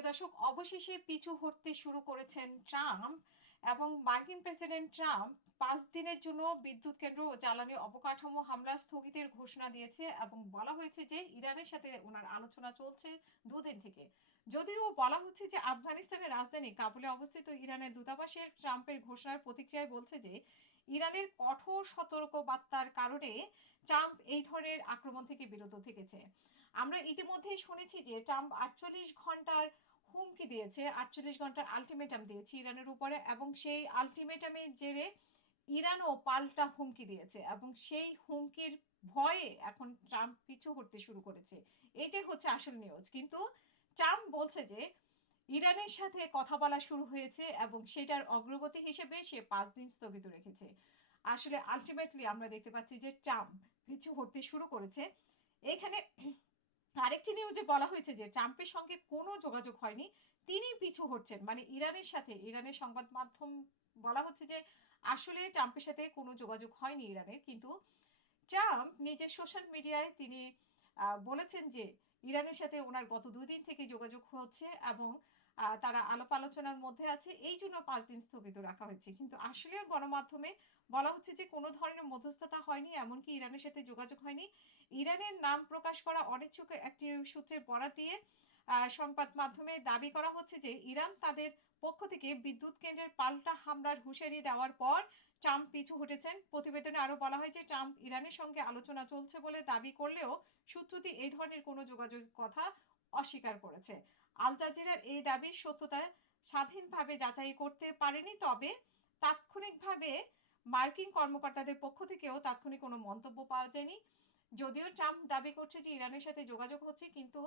প্রিয় দর্শক, অবশেষে পিছু হটতে শুরু করেছেন ট্রাম্প এবং মার্কিন প্রেসিডেন্ট ট্রাম্প 5 দিনের জন্য বিদ্যুৎ কেন্দ্র ও জ্বালানি অবকাঠামো হামলা স্থগিতের ঘোষণা দিয়েছে এবং বলা হয়েছে যে ইরানের সাথে ওনার আলোচনা চলছে 2 দিন থেকে। যদিও বলা হচ্ছে যে আফগানিস্তানের রাজধানী কাবুলে অবস্থিত ইরানের দূতাবাসের ট্রাম্পের ঘোষণার প্রতিক্রিয়ায় বলছে যে ইরানের কঠোর সতর্কবার্তার কারণে ট্রাম্প এই ধরনের আক্রমণ থেকে বিরত থেকেছে। আমরা ইতিমধ্যেই শুনেছি যে ট্রাম্প 48 ঘন্টার হুমকি দিয়েছে, 48 ঘন্টার আলটিমেটাম দিয়েছে ইরানের উপরে, এবং সেই আলটিমেটামের জেরে ইরানও পাল্টা হুমকি দিয়েছে এবং সেই হুমকির ভয়ে এখন ট্রাম্প পিছু হটতে শুরু করেছে। এটাই হচ্ছে আসল নিউজ। কিন্তু ট্রাম্প বলছে যে ইরানের সাথে কথা বলা শুরু হয়েছে এবং সেটার অগ্রগতি হিসেবে সে 5 দিন স্থগিত রেখেছে। আসলে আলটিমেটলি আমরা দেখতে পাচ্ছি যে ট্রাম্প পিছু হটতে শুরু করেছে। এখানে আরেকটি নিউজে বলা হয়েছে যে ট্রাম্পের সঙ্গে কোনো যোগাযোগ হয়নি, তিনি পিছু হটছেন, মানে ইরানের সাথে। ইরানের সংবাদ মাধ্যম বলা হচ্ছে যে আসলে ট্রাম্পের সাথে কোনো যোগাযোগ হয়নি ইরানের, কিন্তু ট্রাম্প নিজের সোশ্যাল মিডিয়ায় তিনি বলেছেন যে ইরানের সাথে ওনার গত 2 দিন থেকে যোগাযোগ হচ্ছে এবং তারা আলাপ আলোচনার মধ্যে আছে, এই জন্য 5 দিন স্থগিত রাখা হয়েছে। কিন্তু আসলে গণমাধ্যমে বলা হচ্ছে যে কোনো ধরনের মধ্যস্থতা হয়নি, এমনকি ইরানের সাথে যোগাযোগ হয়নি। ইরানের নাম প্রকাশ করা অনিচ্ছুক একটি সূত্রের বরাত দিয়ে সংবাদ মাধ্যমে দাবি করা হচ্ছে যে ইরান তাদের পক্ষ থেকে বিদ্যুৎ কেন্দ্রের পাল্টা হামলার হুঁশিয়ারি দেওয়ার পর ট্রাম্প পিছু হটেছেন। প্রতিবেদনে আরো বলা হয় যে ট্রাম্প ইরানের সঙ্গে আলোচনা চলছে বলে দাবি করলেও সূত্রটি এই ধরনের কোনো যোগাযোগের কথা অস্বীকার করেছে। আল জাজিরার এই দাবির সত্যতা স্বাধীনভাবে যাচাই করতে পারেনি, তবে তাৎক্ষণিকভাবে মার্কিন কর্মকর্তাদের পক্ষ থেকেও তাৎক্ষণিক কোনো মন্তব্য পাওয়া যায়নি। যদিও ট্রাম্প দাবি করছে যে ইরানের সাথে যোগাযোগ হচ্ছে, কিন্তু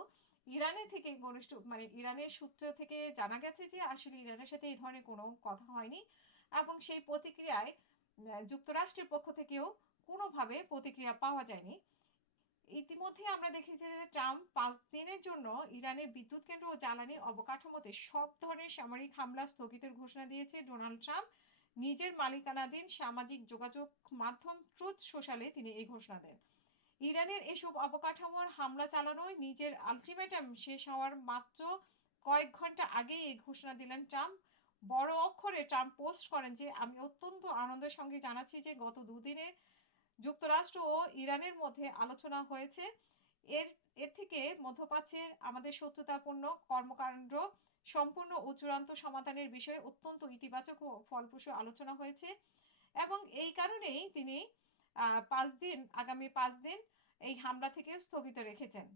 ইরানের থেকে ঘনিষ্ঠ, মানে ইরানের সূত্র থেকে জানা গেছে যে আসলে ইরানের সাথে এই ধরনের কোনো কথা হয়নি এবং সেই প্রতিক্রিয়ায় যুক্তরাষ্ট্রের পক্ষ থেকেও কোনোভাবে প্রতিক্রিয়া পাওয়া যায়নি। ইতিমধ্যে আমরা দেখেছি যে ট্রাম্প 5 দিনের জন্য ইরানের বিদ্যুৎ কেন্দ্র ও জ্বালানি অবকাঠামোতে সব ধরনের সামরিক হামলা স্থগিতের ঘোষণা দিয়েছে ডোনাল্ড ট্রাম্প। নিজের মালিকানাধীন সামাজিক যোগাযোগ মাধ্যম ট্রুথ সোশ্যালে তিনি এই ঘোষণা দেন। ইরানের এসব অবকাঠামোর হামলা চালানোয় নিজের আলটিমেটাম শেষ হওয়ার মাত্র কয়েক ঘন্টা আগেই এই ঘোষণা দিলেন ট্রাম্প। বড় অক্ষরে ট্রাম্প পোস্ট করেন যে আমি অত্যন্ত আনন্দের সঙ্গে জানাচ্ছি যে গত 2 দিনে যুক্তরাষ্ট্র ও ইরানের মধ্যে আলোচনা হয়েছে। এর এর থেকে মধ্যপ্রাচ্যের আমাদের শত্রুতাপূর্ণ কর্মকাণ্ড সম্পূর্ণ ও চূড়ান্ত সমাধানের বিষয়ে অত্যন্ত ইতিবাচক ও ফলপ্রসূ আলোচনা হয়েছে এবং এই কারণেই তিনি 5 দিন, আগামী 5 দিন এই হামলা থেকে স্থগিত রেখেছেন।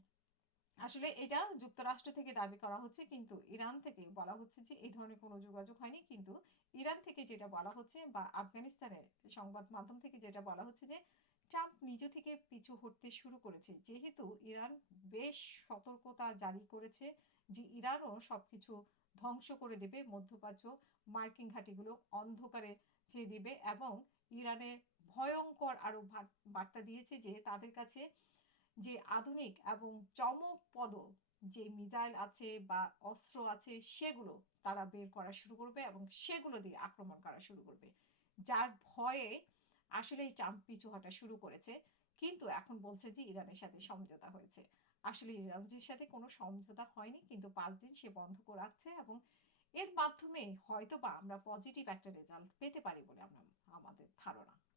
আসলে এটা যুক্তরাষ্ট্র থেকে দাবি করা হচ্ছে, কিন্তু ইরান থেকে বলা হচ্ছে যে এই ধরনের কোনো যোগাযোগ হয়নি। কিন্তু ইরান থেকে যেটা বলা হচ্ছে বা আফগানিস্তানের সংবাদ মাধ্যম থেকে যেটা বলা হচ্ছে যে ট্রাম্প নিজে থেকে পিছু হটতে শুরু করেছে, যেহেতু ইরান বেশ সতর্কতা জারি করেছে যে ইরানও সবকিছু ধ্বংস করে দেবে, মধ্যপ্রাচ্য মার্কিন ঘাঁটিগুলো অন্ধকারে ছেড়ে দিবে এবং ইরানে ভয়ঙ্কর আরো বার্তা দিয়েছে যে তাদের কাছে যে আধুনিক এবং চমকপ্রদ যে মিসাইল আছে বা অস্ত্র আছে সেগুলো তারা বের করা শুরু করবে এবং সেগুলো দিয়ে আক্রমণ করা শুরু করবে, যার ভয়ে আসলে ট্রাম্প পিছু হটা শুরু করেছে। কিন্তু এখন বলছে যে ইরানের সাথে সমঝোতা হয়েছে। আসলে ইরানের সাথে কোনো সমঝোতা হয়নি, কিন্তু 5 দিন সে বন্ধ করে রাখছে এবং এর মাধ্যমে হয়তো বা আমরা পজিটিভ একটা রেজাল্ট পেতে পারি বলে আমাদের ধারণা।